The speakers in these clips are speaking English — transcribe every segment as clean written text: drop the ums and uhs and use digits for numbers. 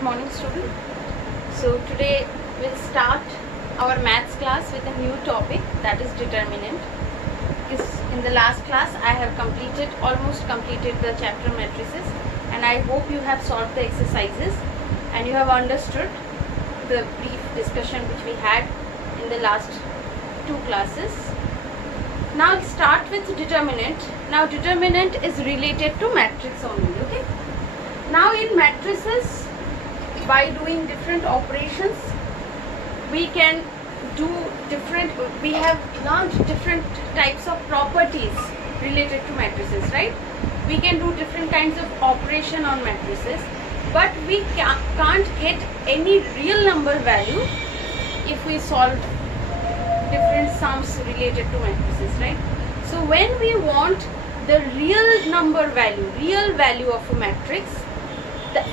Good morning, student. So today we'll start our maths class with a new topic, that is determinant. Because in the last class I have almost completed the chapter matrices, and I hope you have solved the exercises and you have understood the brief discussion which we had in the last two classes. Now I'll start with determinant. Now determinant is related to matrix only, okay? Now in matrices, by doing different operations, we can do we have learned different types of properties related to matrices, right? We can do different kinds of operation on matrices, but we can't get any real number value if we solve different sums related to matrices, right? So when we want the real number value, real value of a matrix,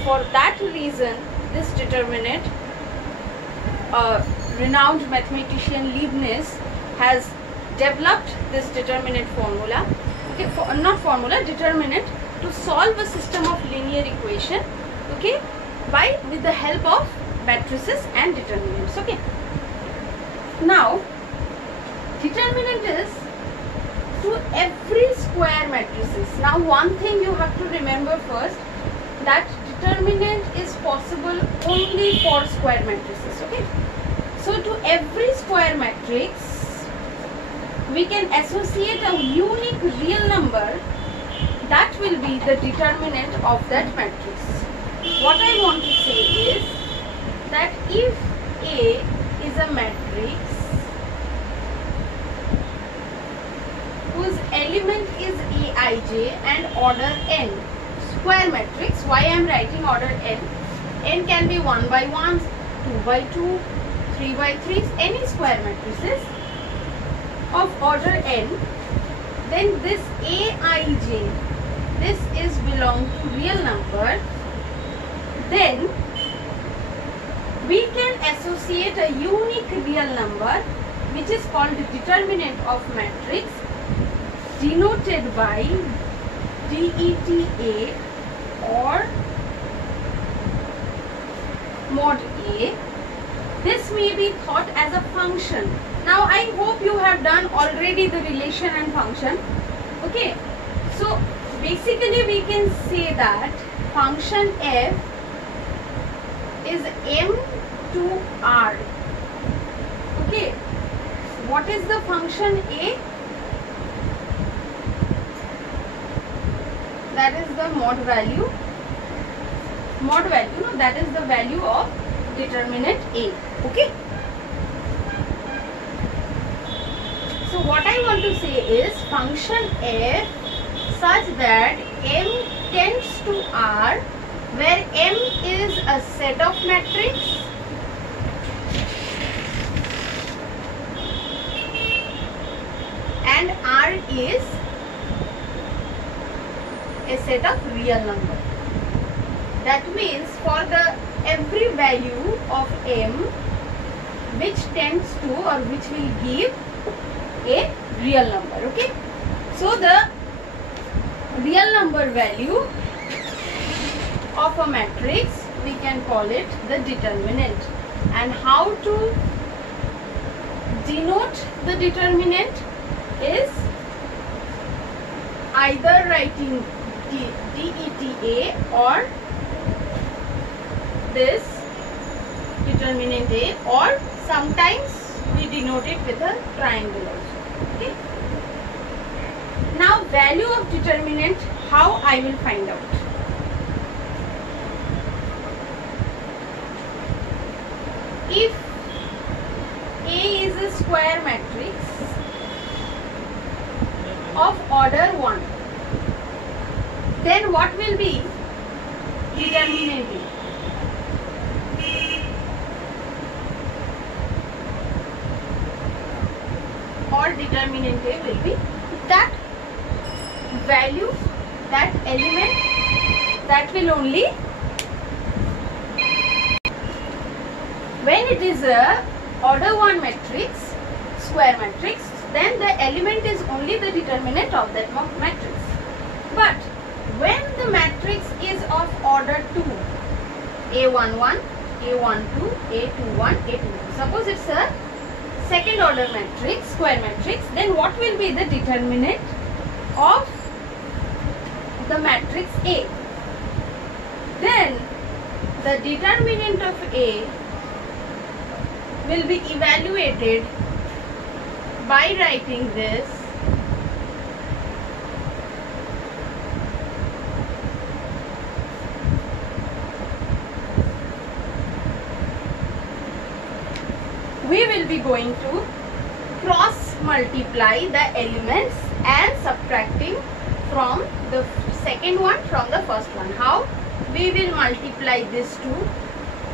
for that reason this determinant, renowned mathematician Leibniz has developed this determinant formula, okay, determinant to solve a system of linear equation, okay, with the help of matrices and determinants, okay. Now determinant is to every square matrices. Now one thing you have to remember first, that determinant is possible only for square matrices, okay. So to every square matrix we can associate a unique real number that will be the determinant of that matrix. What I want to say is that if A is a matrix whose element is Aij and order n, square matrix, why I am writing order n? N can be 1 by 1, 2 by 2, 3 by 3, any square matrices of order n, then this Aij, this is belong to real number, then we can associate a unique real number which is called the determinant of matrix, denoted by DETA or mod A. This may be thought as a function. Now I hope you have done already the relation and function, okay. So basically we can say that function f is m to r, okay. What is the function A? That is the mod value, no, that is the value of determinant A, okay. So what I want to say is function f such that m tends to R, where m is a set of matrix and R is a set of real number. That means for the every value of m which tends to or which will give a real number, okay. So the real number value of a matrix, we can call it the determinant. And how to denote the determinant is either writing DETA or this determinant A, or sometimes we denote it with a triangle also, okay. Now value of determinant, how I will find out? If A is a square matrix of order 1, then what will be determinant A? Or determinant A will be that value, that element that will only, when it is a order 1 matrix, square matrix, then the element is only the determinant of that matrix. But when the matrix is of order 2, A11, A12, A21, A22. Suppose it's a second order matrix, square matrix, then what will be the determinant of the matrix A? Then the determinant of A will be evaluated by writing this we will be going to cross multiply the elements and subtracting from the second one from the first one. How? We will multiply this two,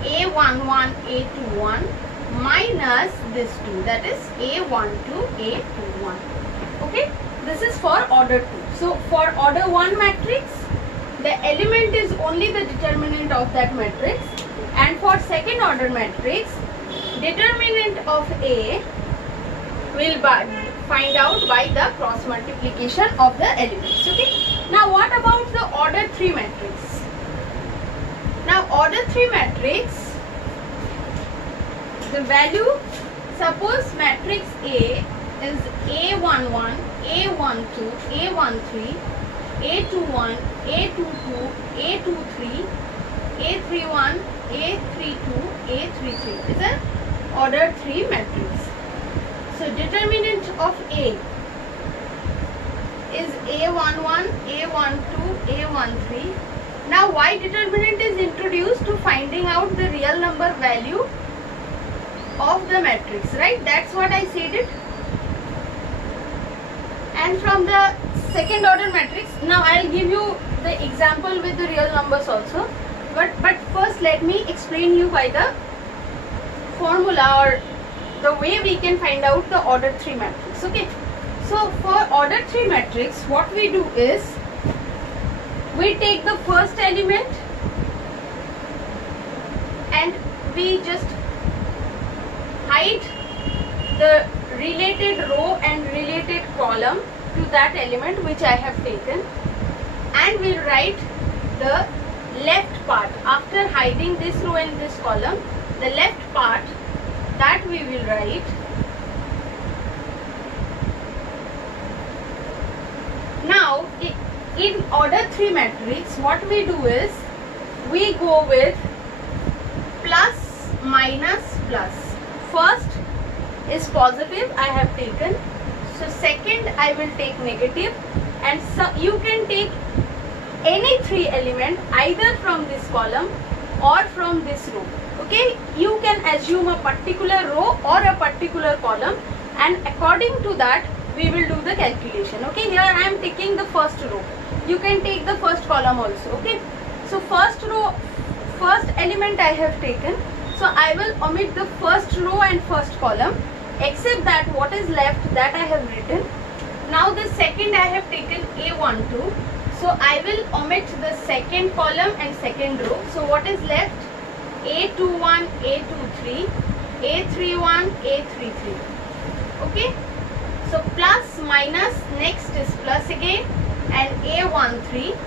A11, A21 minus this two, that is A12, A21. Okay, this is for order 2. So for order 1 matrix, the element is only the determinant of that matrix, and for second order matrix, determinant of A will find out by the cross multiplication of the elements. Okay. Now what about the order 3 matrix? Now order 3 matrix, the value, suppose matrix A is A11, A12, A13, A21, A22, A23, A31, A32, A33 is an order 3 matrix. So determinant of A is A11, A12, A13. Now why determinant is introduced? To finding out the real number value of the matrix, right? That's what I said it. And from the second order matrix, now I'll give you the example with the real numbers also. But first let me explain you by the formula or the way we can find out the order 3 matrix. Okay. So for order 3 matrix, what we do is we take the first element and we just hide the related row and related column to that element which I have taken, and we'll write the left part after hiding this row and this column. The left part, that we will write now. In order 3 matrix, what we do is we go with plus, minus, plus. First is positive, I have taken. So second I will take negative, and so you can take any 3 element either from this column or from this row. Okay, you can assume a particular row or a particular column, and according to that we will do the calculation. Okay, here I am taking the first row. You can take the first column also. Okay, so first row, first element I have taken, so I will omit the first row and first column, except that what is left, that I have written. Now the second I have taken A12, so I will omit the second column and second row. So what is left? A21, A23, A31, A33. Okay, so plus, minus, next is plus again, and A13.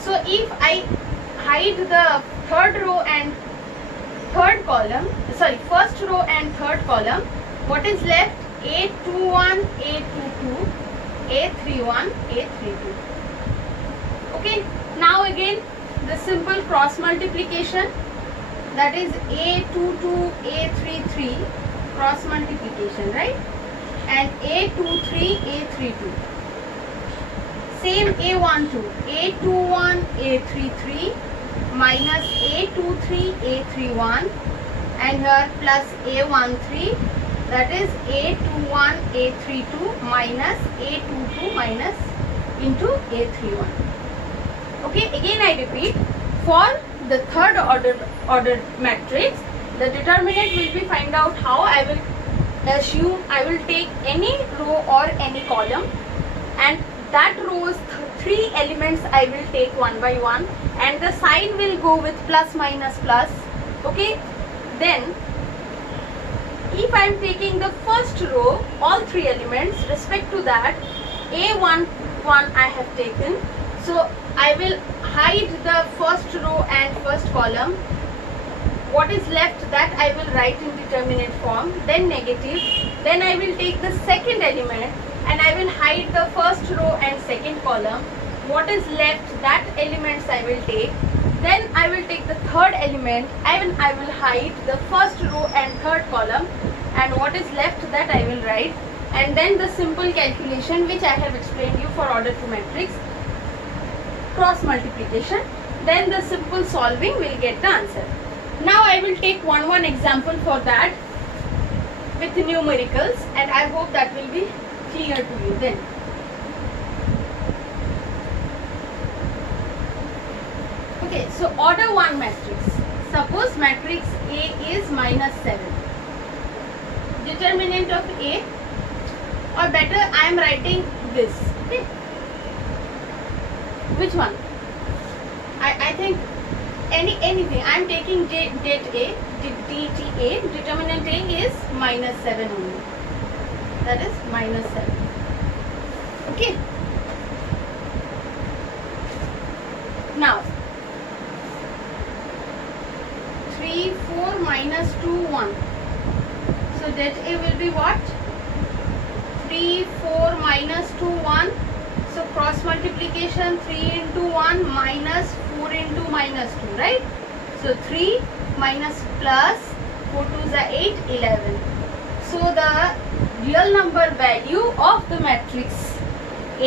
So if I hide the third row and third column, sorry, first row and third column, what is left? A21, A22, A31, A32. Okay, now again the simple cross multiplication, that is A22, A33 cross multiplication, right? And A23, A32. Same A12, A21, A33 minus A23, A31, and here plus A13, that is A21, A32 minus A22 minus into A31. Okay, again I repeat, for the third order matrix, the determinant will be find out how. I will assume I will take any row or any column, and that row's 3 elements I will take one by one, and the sign will go with plus, minus, plus. Okay, then if I am taking the first row, all 3 elements, respect to that, A11 I have taken, so I will hide the first row and first column, what is left that I will write in determinant form, then negative, then I will take the second element and I will hide the first row and second column. What is left, that elements I will take, then I will take the third element and I will hide the first row and third column, and what is left that I will write, and then the simple calculation which I have explained you for order 2 matrix, cross multiplication, then the simple solving will get the answer. Now I will take one example for that with numericals, and I hope that will be clear to you then. Okay, so order 1 matrix. Suppose matrix A is -7. Determinant of A, or better I am writing this. Okay. Which one? I think anything. I am taking det A, dt A. Determinant A is -7 only. That is -7. Okay. Now 3, 4, -2, 1. So det A will be what? 3, 4, -2, 1. So cross multiplication, 3 into 1 minus 4 into -2, right? So 3 minus plus 4 2s are 8, 11. So the real number value of the matrix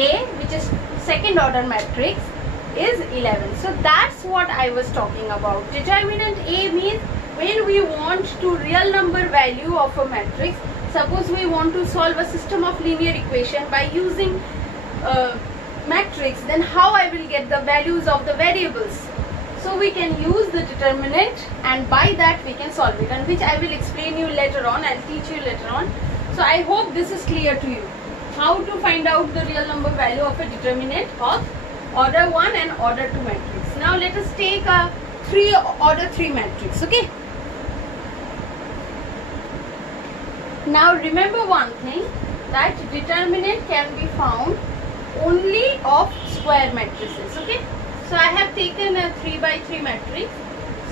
A, which is second order matrix, is 11. So that's what I was talking about. Determinant A means when we want to real number value of a matrix. Suppose we want to solve a system of linear equation by using matrix, then how I will get the values of the variables? So we can use the determinant, and by that we can solve it, and which I will explain you later on. I'll teach you later on. So I hope this is clear to you, how to find out the real number value of a determinant of order 1 and order 2 matrix. Now let us take a order 3 matrix. Okay. Now remember one thing, that determinant can be found only of square matrices. Okay. So I have taken a 3 by 3 matrix.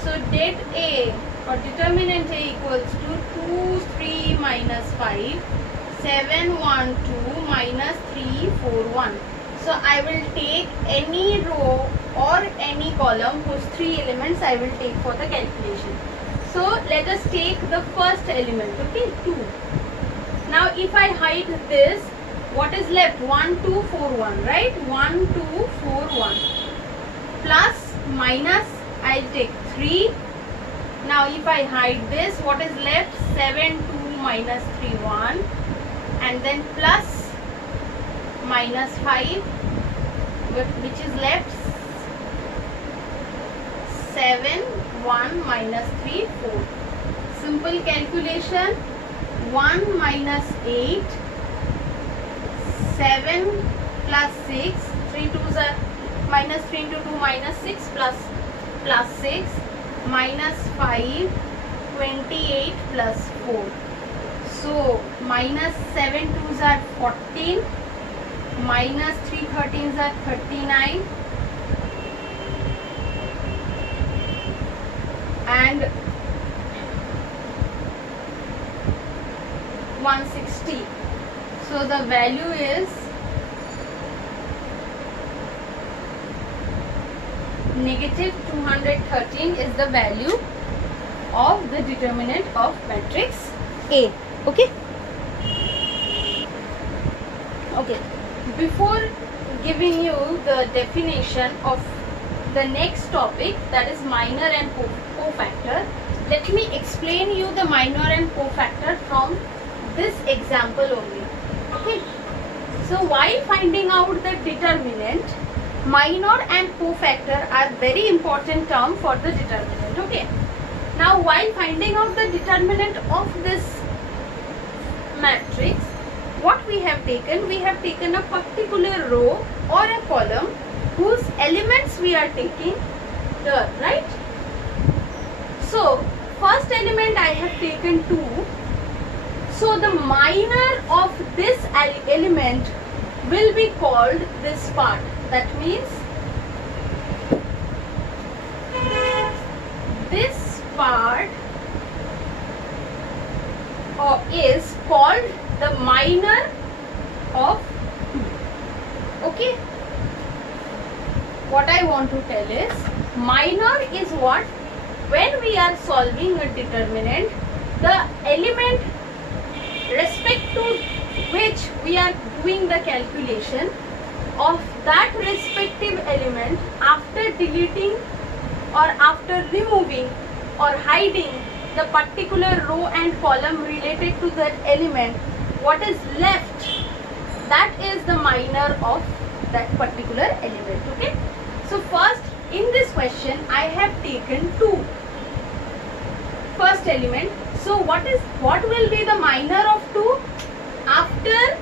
So det A or determinant A equals to 2, 3 minus 5, 7, 1, 2 minus 3, 4, 1. So I will take any row or any column whose 3 elements I will take for the calculation. So let us take the first element, okay, 2. Now if I hide this, what is left? 1, 2, 4, 1, right? 1, 2, 4, 1. Plus, minus, I'll take 3. Now if I hide this, what is left? 7, 2, minus 3, 1. And then plus, minus 5, which is left? 7, 1, minus 3, 4. Simple calculation. 1 minus 8, 7 plus 6, 3 2s are minus 3 into 2 minus 6 plus 6 minus 5, 28 plus 4. So minus 7 2s are 14, minus 3 13s are 39, and 160. So the value is negative 213 is the value of the determinant of matrix A. Okay. Okay. Before giving you the definition of the next topic, that is minor and cofactor, let me explain you the minor and cofactor from this example only. Okay. So while finding out the determinant, minor and cofactor are very important term for the determinant. Okay. Now while finding out the determinant of this matrix, what we have taken a particular row or a column whose elements we are taking here, right? So first element I have taken 2. So the minor of this element will be called this part. That means this part is called the minor of 2. Okay, what I want to tell is minor is what? When we are solving a determinant, the element respect to which we are doing the calculation of that respective element, after deleting or after removing or hiding the particular row and column related to that element, what is left, that is the minor of that particular element. Okay, so first in this question I have taken 2 first element. So what will be the minor of 2? After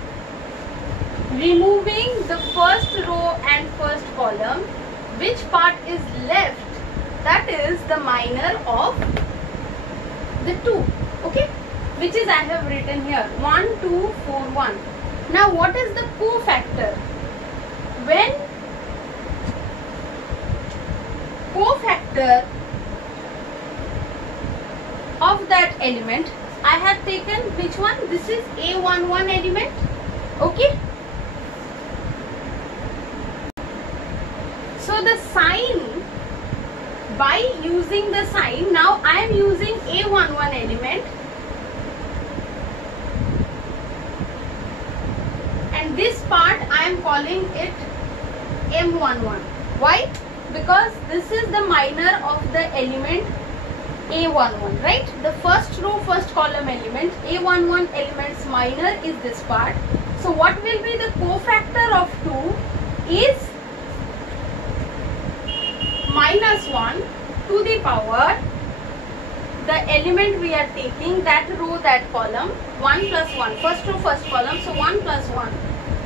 removing the first row and first column, which part is left, that is the minor of the 2. Okay, which is I have written here 1 2 4 1. Now what is the cofactor? When cofactor of that element, I have taken which one? This is A11 element. Okay, so the sign, by using the sign, now I am using A11 element, and this part I am calling it M11. Why? Because this is the minor of the element A11, right? The first row, first column element, A11 element's minor is this part. So what will be the cofactor of 2 is -1 to the power the element we are taking, that row, that column, 1 plus 1, first row, first column, so 1 plus 1.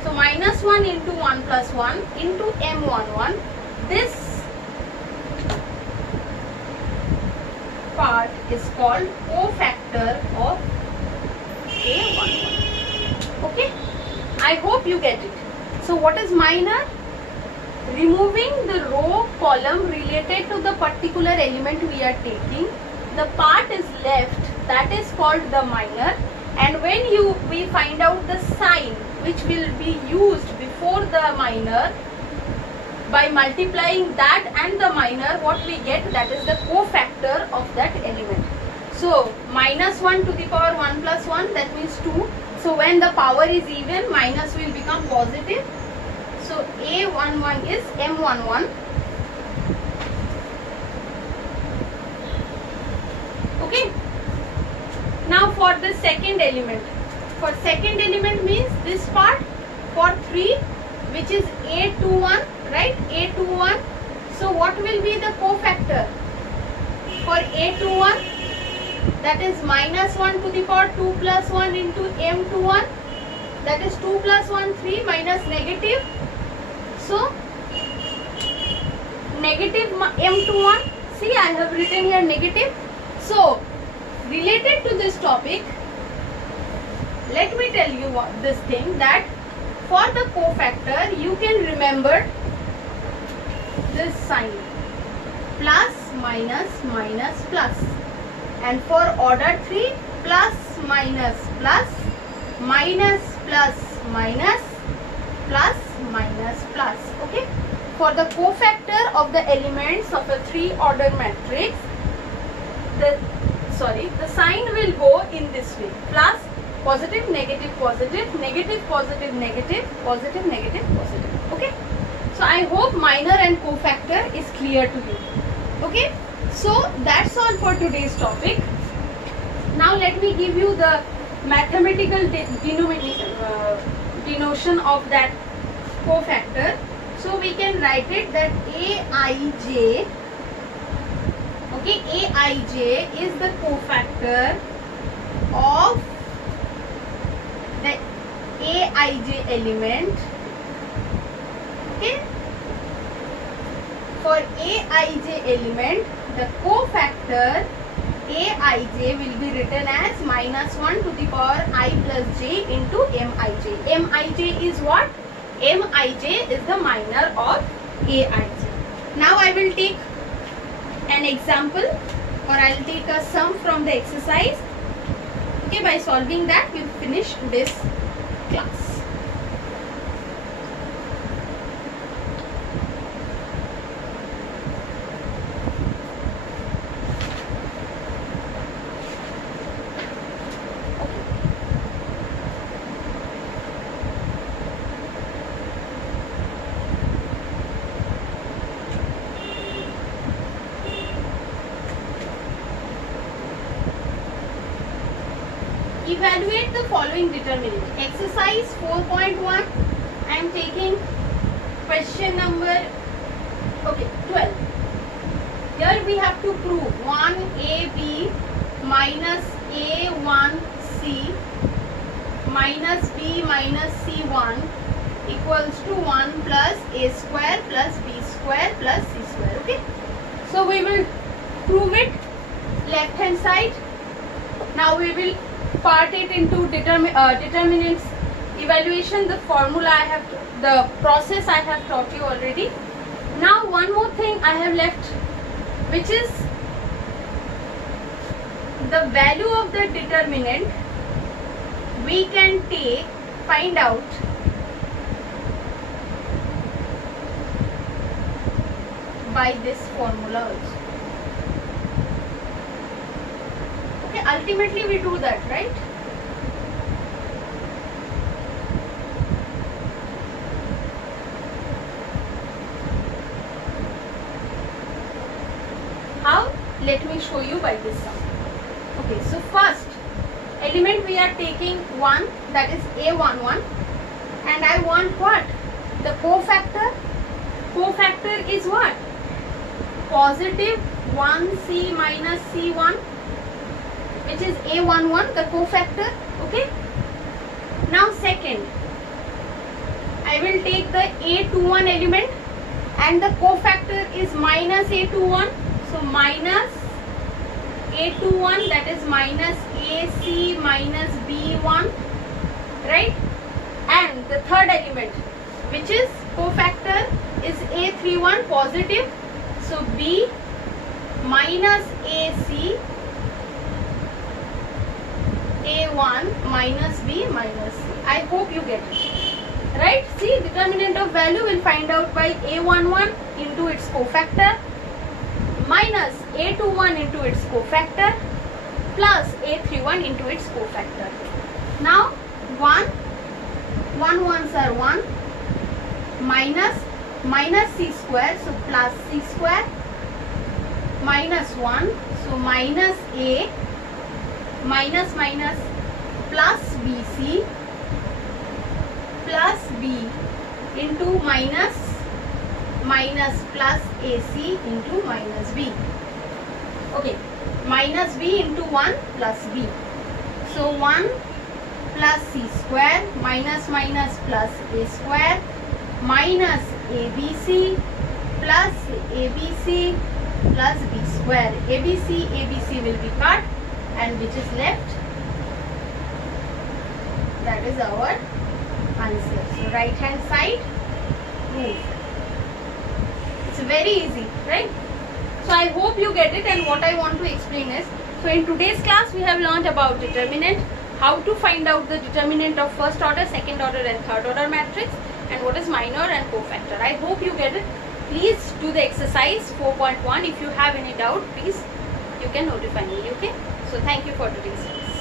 So -1 into 1 plus 1 into M11. This part is called cofactor of A11. Okay, I hope you get it. So what is minor? Removing the row column related to the particular element we are taking, the part is left, that is called the minor. And when we find out the sign which will be used before the minor, by multiplying that and the minor, what we get, that is the cofactor of that element. So -1 to the power 1 plus 1, that means 2. So when the power is even, minus will become positive. So A11 is M11. Okay. Now for the second element. For second element means this part for 3, which is A21, right? A21. So what will be the cofactor for A21? That is -1 to the power 2 plus 1 into M21. That is 2 plus 1, 3 minus negative. So negative M21. See, I have written here negative. So related to this topic, let me tell you this thing, that for the cofactor you can remember this sign, plus minus minus plus, and for order 3, plus minus plus, minus plus minus, plus minus plus. Okay, for the cofactor of the elements of a 3-order matrix, the sign will go in this way: plus, positive, negative, positive, negative, positive, negative, positive, negative, positive. Okay, so I hope minor and cofactor is clear to you. Okay, so that's all for today's topic. Now let me give you the mathematical denotion of that cofactor. So we can write it that Aij, okay, Aij is the cofactor of the Aij element. Okay, for Aij element, the cofactor Aij will be written as -1 to the power I plus j into Mij. Mij is what? Mij is the minor of Aij. Now I will take an example or I'll take a sum from the exercise. Okay, by solving that we'll finish today's class. Evaluate the following determinant. Exercise 4.1. I am taking question number 12. Here we have to prove 1ab minus a1c minus b minus c1 equals to 1 plus a square plus b square plus c square. Okay. So we will prove it left hand side. Now we will part it into determinants evaluation. The formula I have, the process I have taught you already. Now one more thing I have left, which is the value of the determinant we can find out by this formula also. Ultimately we do that, right? How? Let me show you by this sum. Okay, so first element we are taking 1, that is a11, and I want what? The cofactor. Cofactor is what? Positive 1c minus c1, which is a11, the cofactor. Okay. Now second, I will take the a21 element and the cofactor is minus a21. So minus a21, that is minus ac minus b1, right? And the third element, which is cofactor, is a31, positive. So b minus ac a1 minus b minus c. I hope you get it. Right? See, determinant of value will find out by a11 into its cofactor minus a21 into its cofactor plus a31 into its cofactor. Now 1 ones are 1 minus c square, so plus c square, minus 1, so minus a, minus plus bc plus b into minus plus ac into minus b. Okay, minus b into 1 plus b. So 1 plus c square minus plus a square minus abc plus abc plus b square. ABC will be cut, and which is left, that is our answer. So right hand side move. It's very easy, right? So I hope you get it, and what I want to explain is, so in today's class we have learned about determinant, how to find out the determinant of first order, second order and third order matrix, and what is minor and cofactor. I hope you get it. Please do the exercise 4.1. If you have any doubt, please you can notify me. Okay. So thank you for today's class.